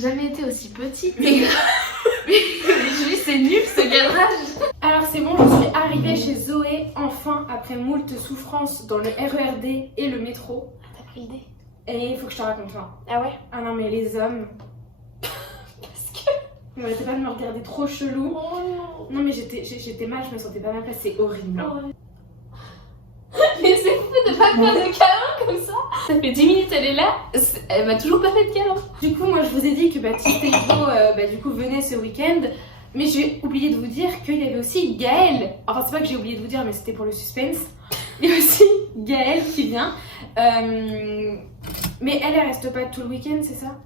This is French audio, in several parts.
jamais été aussi petite. Mais juste c'est nul ce cadrage. Alors c'est bon, je suis arrivée chez Zoé enfin après moult souffrances dans le RERD et le métro. Ah, t'as pris le dé? Et il faut que je te raconte ça. Ah ouais? Ah non mais les hommes. Parce que... On arrêtait pas de me regarder trop chelou. Oh non. Non mais j'étais mal, je me sentais pas à ma place, c'est horrible. Oh, ouais. Mais c'est fou de pas faire de câlin comme ça. Ça fait 10 minutes elle est là, elle m'a toujours pas fait de câlin. Du coup moi je vous ai dit que Baptiste et Hugo du coup venaient ce week-end. Mais j'ai oublié de vous dire qu'il y avait aussi Gaëlle. Enfin c'est pas que j'ai oublié de vous dire mais c'était pour le suspense. Il y a aussi Gaëlle qui vient. Mais elle reste pas tout le week-end, c'est ça?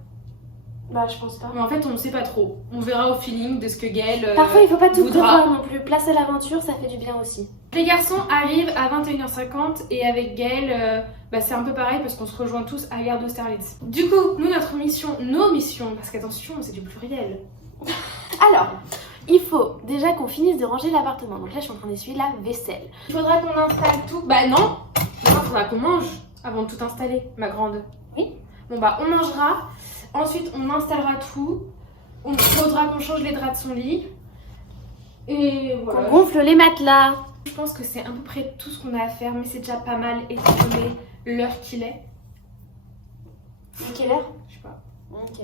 Bah je pense pas. Mais en fait on ne sait pas trop. On verra au feeling de ce que Gaëlle Parfois il faut pas tout voudra. prévoir non plus. Place à l'aventure, ça fait du bien aussi. Les garçons arrivent à 21h50 et avec Gaëlle, c'est un peu pareil parce qu'on se rejoint tous à Gare d'Austerlitz. Du coup, nous, nos missions, parce qu'attention, c'est du pluriel. Alors, il faut déjà qu'on finisse de ranger l'appartement. Donc là, je suis en train d'essuyer la vaisselle. Il faudra qu'on installe tout. Bah non, il faudra qu'on mange avant de tout installer, ma grande. Oui. Bon bah, on mangera. Ensuite, on installera tout. Il faudra qu'on change les draps de son lit. Et voilà. On gonfle les matelas. Je pense que c'est à peu près tout ce qu'on a à faire, mais c'est déjà pas mal étant donné l'heure qu'il est. À quelle heure? Je sais pas. Ok.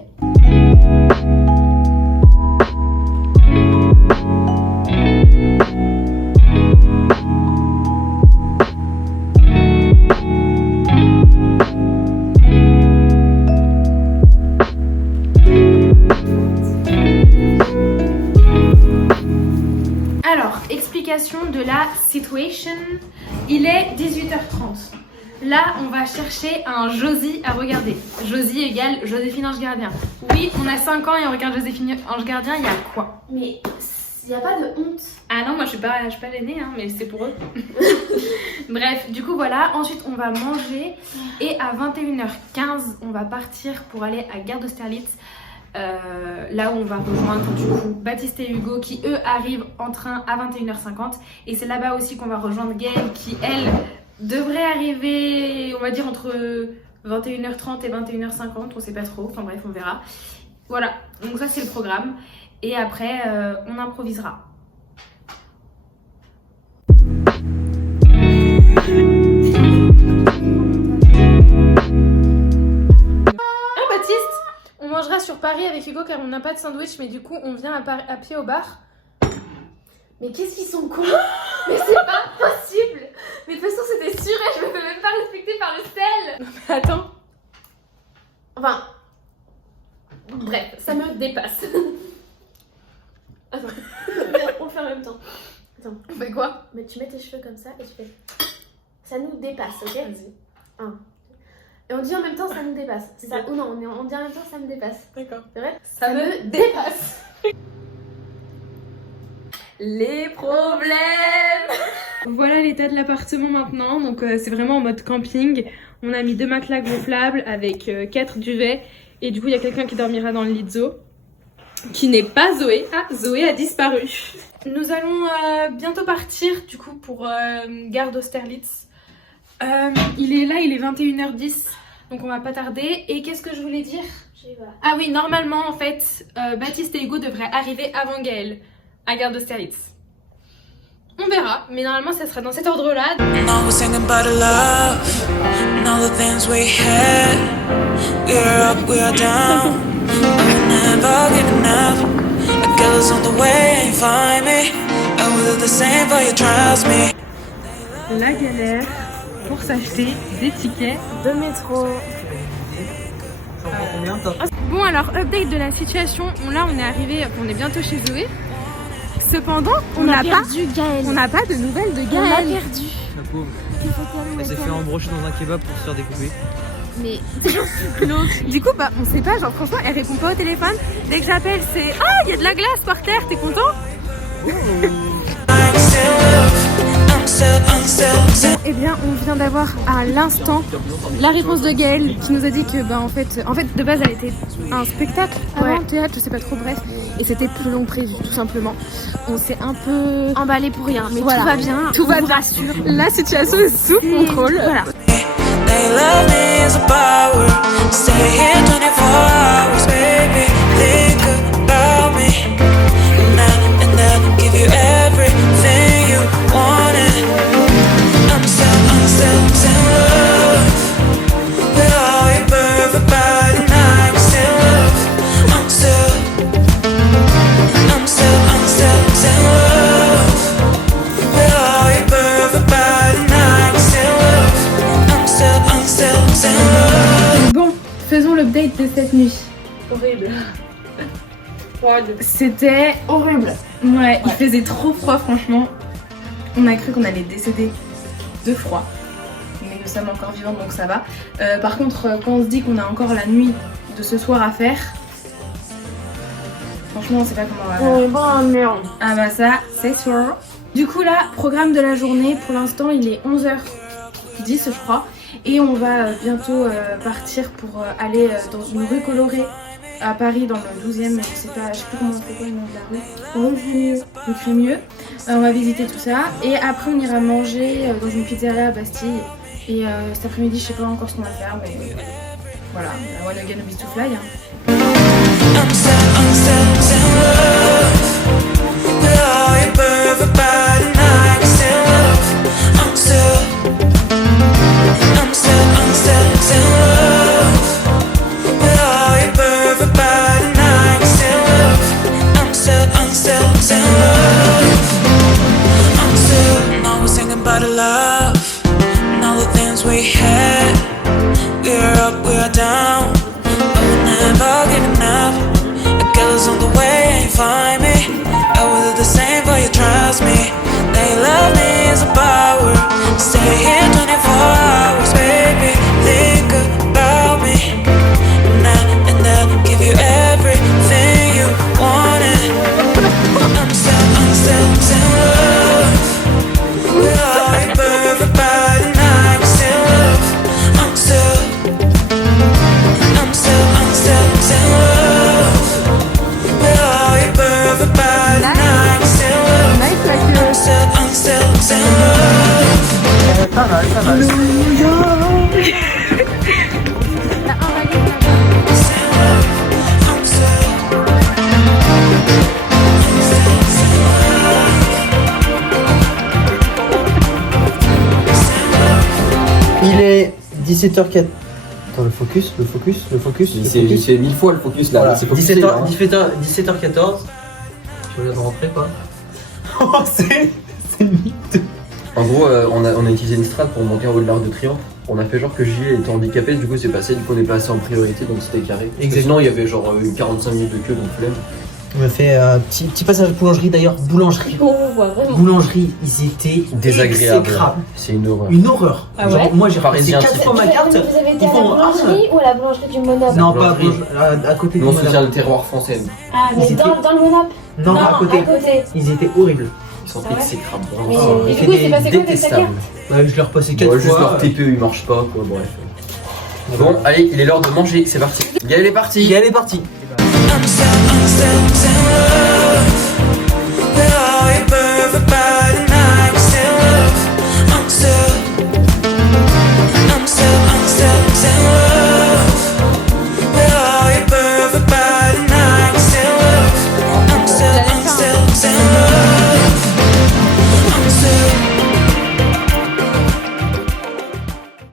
De la situation, il est 18h30. Là, on va chercher un Josie à regarder. Josie égale Joséphine Ange Gardien. Oui, on a 5 ans et on regarde Joséphine Ange Gardien, il y a quoi? Mais il n'y a pas de honte. Ah non, moi je suis pas gênée, hein, mais c'est pour eux. Bref, du coup voilà, ensuite on va manger et à 21h15, on va partir pour aller à Gare d'Austerlitz. Là où on va rejoindre du coup Baptiste et Hugo qui eux arrivent en train à 21h50 et c'est là-bas aussi qu'on va rejoindre Gaëlle qui elle devrait arriver on va dire entre 21h30 et 21h50, on sait pas trop, enfin bref on verra. Voilà, donc ça c'est le programme et après on improvisera. On mangera sur Paris avec Hugo car on n'a pas de sandwich mais du coup on vient à pied au bar. Mais qu'est-ce qu'ils sont cons. Mais c'est pas possible. Mais de toute façon c'était sûr et je me fais même pas respecter par le sel. Non mais attends. Enfin... Bref, ça me dépasse. Attends, on le fait en même temps. Attends. On fait quoi? Mais tu mets tes cheveux comme ça et tu fais... Ça nous dépasse, ok? Vas-y. 1. Et on dit en même temps ça me dépasse. C'est ça. Ou non, on dit en même temps ça me dépasse. D'accord. C'est vrai? Ça me dépasse. Les problèmes. Voilà l'état de l'appartement maintenant. Donc c'est vraiment en mode camping. On a mis 2 matelas gonflables avec 4 duvets. Et du coup il y a quelqu'un qui dormira dans le lit de Zo. Qui n'est pas Zoé. Ah, Zoé a disparu. Nous allons bientôt partir du coup pour Gare d'Austerlitz. Il est 21h10. Donc on va pas tarder. Et qu'est-ce que je voulais dire? Ah oui, normalement en fait, Baptiste et Hugo devraient arriver avant Gaëlle à Gare d'Austerlitz. On verra, mais normalement ça sera dans cet ordre-là. La galère pour s'acheter des tickets de métro. Bon alors, update de la situation, là on est arrivé, on est bientôt chez Zoé. Cependant, on n'a pas de nouvelles de Gaëlle. On l'a perdu. La pauvre. Elle s'est fait embrocher dans un kebab pour se faire découper. Mais du coup, on sait pas, genre franchement, elle répond pas au téléphone. Dès que j'appelle, c'est ah, il y a de la glace par terre, t'es content? Eh bien, on vient d'avoir à l'instant la réponse de Gaëlle qui nous a dit que en fait de base elle était un spectacle avant théâtre, je sais pas trop, bref, et c'était plus long que prévu tout simplement. On s'est un peu emballé pour rien, mais voilà. Tout va bien, tout va bien. Rassure. La situation est sous contrôle. Voilà. They love me as a power. Stay here 24 hours, baby. faisons l'update de cette nuit. Horrible. C'était Horrible. Ouais, il faisait trop froid franchement. On a cru qu'on allait décéder de froid. Mais nous sommes encore vivantes donc ça va. Par contre, quand on se dit qu'on a encore la nuit de ce soir à faire, franchement on sait pas comment on va faire. Bon, merde. Ah bah ça, c'est sûr. Du coup là, programme de la journée, pour l'instant il est 11h10 je crois. Et on va bientôt partir pour aller dans une rue colorée à Paris dans le 12e, je sais plus comment c'est quoi le nom de la rue. Le Crémieux. On va visiter tout ça et après on ira manger dans une pizzeria à Bastille. Et cet après-midi je sais pas encore ce qu'on va faire mais voilà, one again a to fly. Hein. Il est 17h04. Attends, le focus. Il fait 1000 fois le focus là. Voilà. C'est focusé, 17h14. Tu regardes rentrer quoi? Oh, c'est mythe. En gros, on a utilisé une strat pour monter en haut de l'Arc de Triomphe. On a fait genre que J était handicapé, du coup c'est passé, du coup on est passé en priorité donc c'était carré. Parce que Exactement. sinon il y avait genre une 45 minutes de queue donc flemme. On a fait un petit passage de boulangerie d'ailleurs. Boulangerie. On voit vraiment. Boulangerie, ils étaient Désagréable. exécrables. C'est une horreur. Une horreur. Ah Genre, ouais moi j'ai repassé Parisien 4 type. fois ma carte. Vous avez été Ils à la font boulangerie ou à la boulangerie du Monop? Non, pas Boulangerie. à côté du Nous on Monop. soutient le terroir français. Ah, mais Ils dans le Monop? Non, à côté. À côté. Ils étaient horribles. Ils sont Ah ouais. exécrables. Mais- vraiment. et il du fait coup, des c'est passé quoi avec ta Détestables. carte? Ouais, je l'ai repassé 4 Ouais, fois. juste leur TPE il marche pas quoi, bref. Bon, allez, il est l'heure de manger, c'est parti. Gaël est parti. Et elle est partie. I'm still in love.